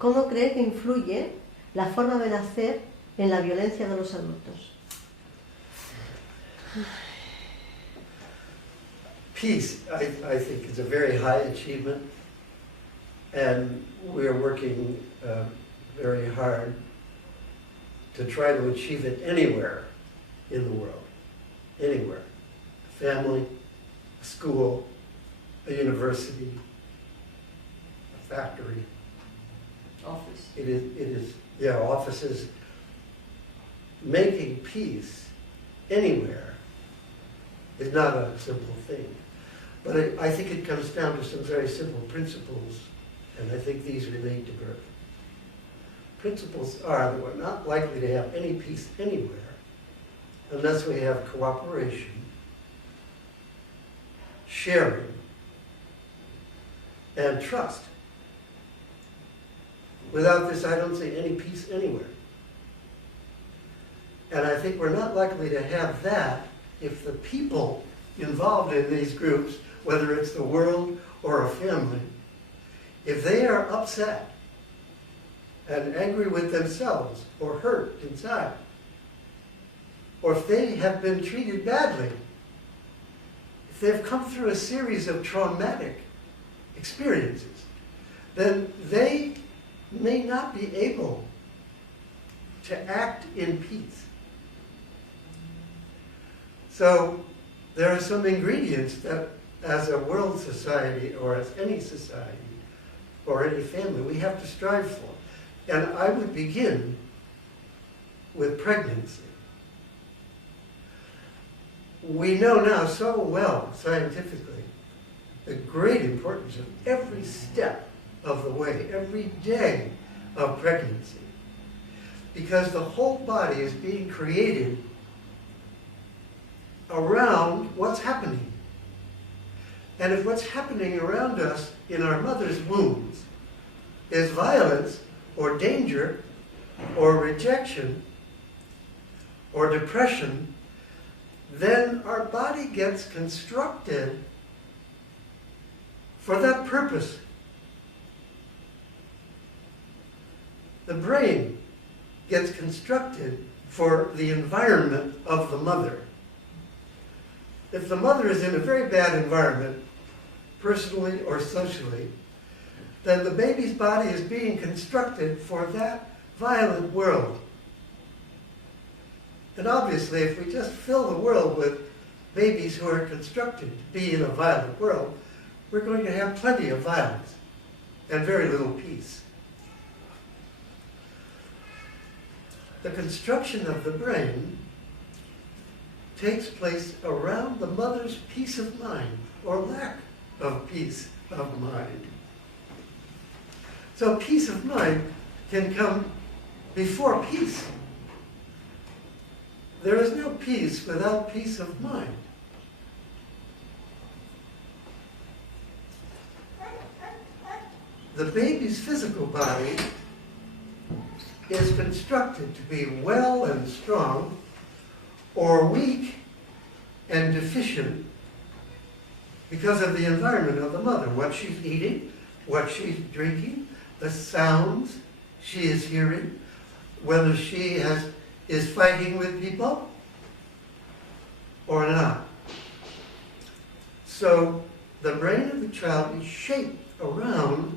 ¿Cómo cree que influye la forma de nacer en la violencia de los adultos? Peace, I think, is a very high achievement, and we are working very hard to try to achieve it anywhere in the world, anywhere. A family, a school, a university, a factory. Office. It is, yeah, offices. Making peace anywhere is not a simple thing. But I think it comes down to some very simple principles, and I think these relate to birth. Principles are that we're not likely to have any peace anywhere unless we have cooperation, sharing, and trust. Without this, I don't see any peace anywhere. And I think we're not likely to have that if the people involved in these groups, whether it's the world or a family, if they are upset and angry with themselves or hurt inside, or if they have been treated badly, if they've come through a series of traumatic experiences, then they may not be able to act in peace. So there are some ingredients that as a world society or as any society or any family we have to strive for. And I would begin with pregnancy. We know now so well scientifically the great importance of every step of the way, every day of pregnancy. Because the whole body is being created around what's happening. And if what's happening around us in our mother's wombs is violence or danger or rejection or depression, then our body gets constructed for that purpose. The brain gets constructed for the environment of the mother. If the mother is in a very bad environment, personally or socially, then the baby's body is being constructed for that violent world. And obviously, if we just fill the world with babies who are constructed to be in a violent world, we're going to have plenty of violence and very little peace. The construction of the brain takes place around the mother's peace of mind, or lack of peace of mind. So peace of mind can come before peace. There is no peace without peace of mind. The baby's physical body is constructed to be well and strong, or weak and deficient because of the environment of the mother, what she's eating, what she's drinking, the sounds she is hearing, whether she is fighting with people or not. So the brain of the child is shaped around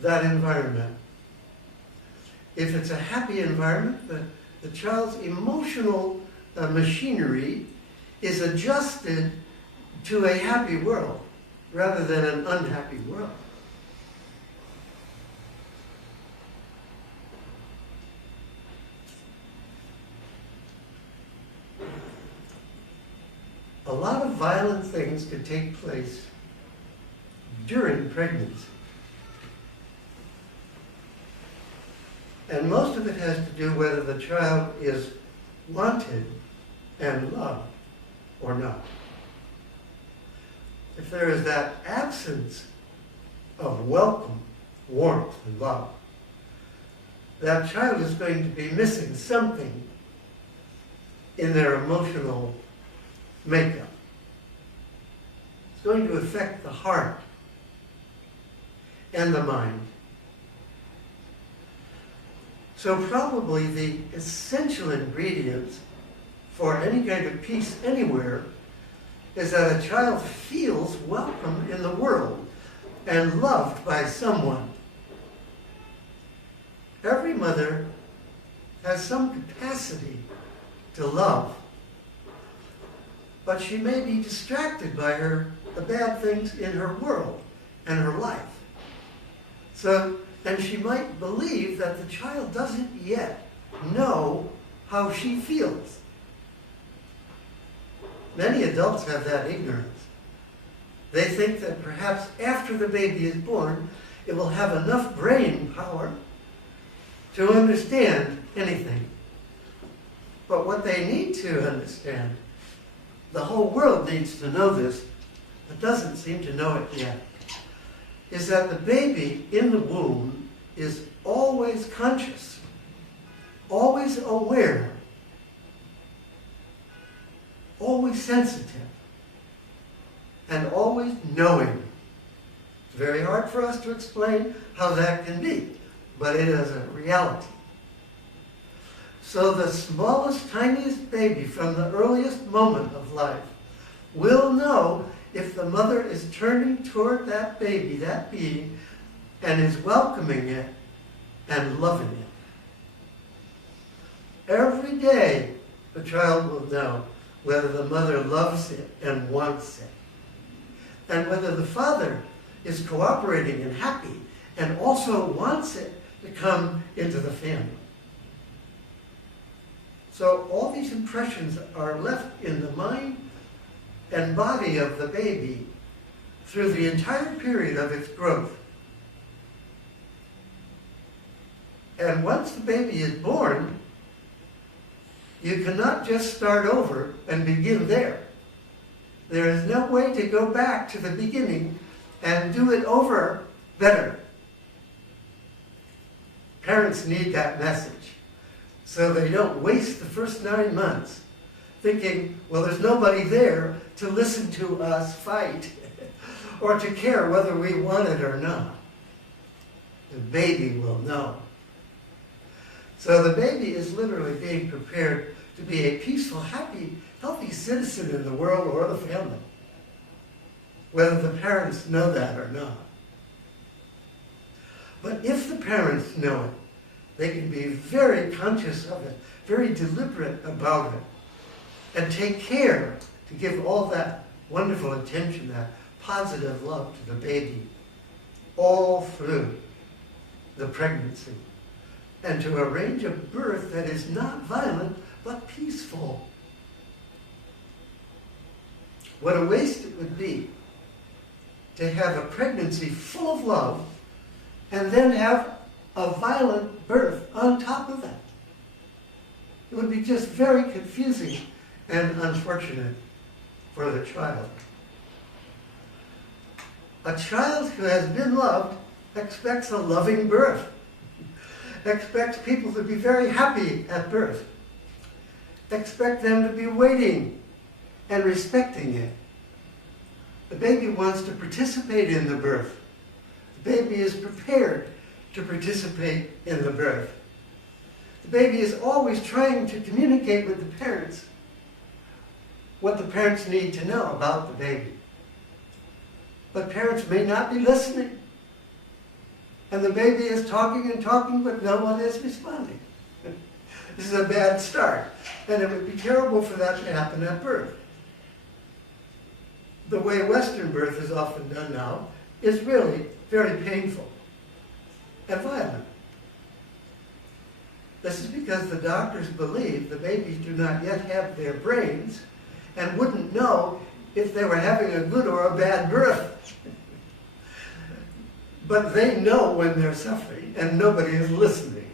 that environment. If it's a happy environment, the child's emotional machinery is adjusted to a happy world rather than an unhappy world. A lot of violent things can take place during pregnancy. And most of it has to do whether the child is wanted and loved or not. If there is that absence of welcome, warmth, and love, that child is going to be missing something in their emotional makeup. It's going to affect the heart and the mind So probably the essential ingredients for any kind of peace anywhere is that a child feels welcome in the world and loved by someone. Every mother has some capacity to love, but she may be distracted by the bad things in her world and her life. And she might believe that the child doesn't yet know how she feels. Many adults have that ignorance. They think that perhaps after the baby is born, it will have enough brain power to understand anything. But what they need to understand, the whole world needs to know this, but doesn't seem to know it yet, is that the baby in the womb is always conscious, always aware, always sensitive, and always knowing. It's very hard for us to explain how that can be, but it is a reality. So the smallest, tiniest baby from the earliest moment of life will know if the mother is turning toward that baby, that being, and is welcoming it and loving it. Every day, the child will know whether the mother loves it and wants it, and whether the father is cooperating and happy and also wants it to come into the family. So all these impressions are left in the mind and body of the baby through the entire period of its growth. And once the baby is born, you cannot just start over and begin there. There is no way to go back to the beginning and do it over better. Parents need that message so they don't waste the first 9 months thinking, well, there's nobody there to listen to us fight or to care whether we want it or not. The baby will know. So the baby is literally being prepared to be a peaceful, happy, healthy citizen in the world or the family, whether the parents know that or not. But if the parents know it, they can be very conscious of it, very deliberate about it, and take care to give all that wonderful attention, that positive love to the baby, all through the pregnancy, and to arrange a birth that is not violent, but peaceful. What a waste it would be to have a pregnancy full of love and then have a violent birth on top of that. It would be just very confusing and unfortunate for the child. A child who has been loved expects a loving birth, expects people to be very happy at birth, expect them to be waiting and respecting it. The baby wants to participate in the birth. The baby is prepared to participate in the birth. The baby is always trying to communicate with the parents what the parents need to know about the baby. But parents may not be listening. And the baby is talking and talking, but no one is responding. This is a bad start. And it would be terrible for that to happen at birth. The way Western birth is often done now is really very painful and violent. This is because the doctors believe the babies do not yet have their brains and wouldn't know if they were having a good or a bad birth. But they know when they're suffering and nobody is listening.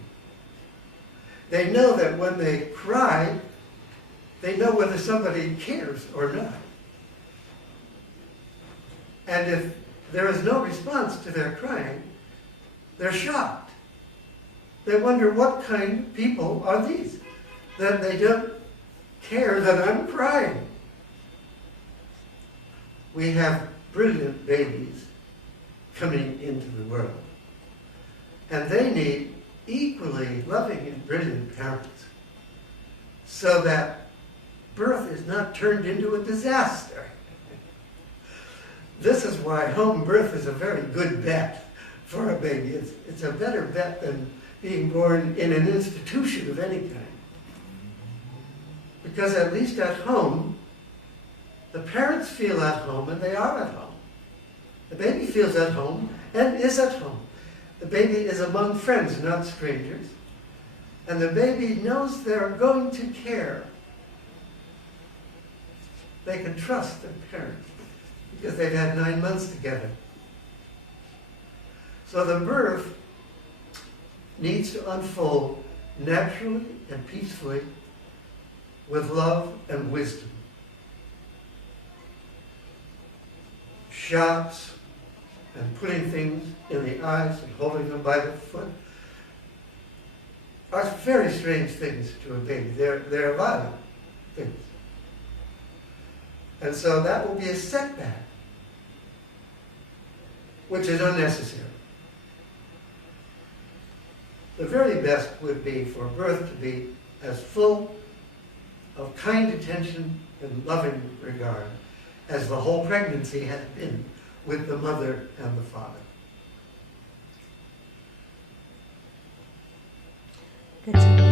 They know that when they cry, they know whether somebody cares or not. And if there is no response to their crying, they're shocked. They wonder, what kind of people are these? That they don't care that I'm crying. We have brilliant babies coming into the world. And they need equally loving and brilliant parents, so that birth is not turned into a disaster. This is why home birth is a very good bet for a baby. It's a better bet than being born in an institution of any kind. Because at least at home, the parents feel at home and they are at home. The baby feels at home and is at home. The baby is among friends, not strangers. And the baby knows they're going to care. They can trust their parents because they've had 9 months together. So the birth needs to unfold naturally and peacefully with love and wisdom. Shocks and putting things in the eyes and holding them by the foot are very strange things to a baby. They're violent things. And so that will be a setback, which is unnecessary. The very best would be for birth to be as full of kind attention and loving regard as the whole pregnancy has been with the mother and the father. That's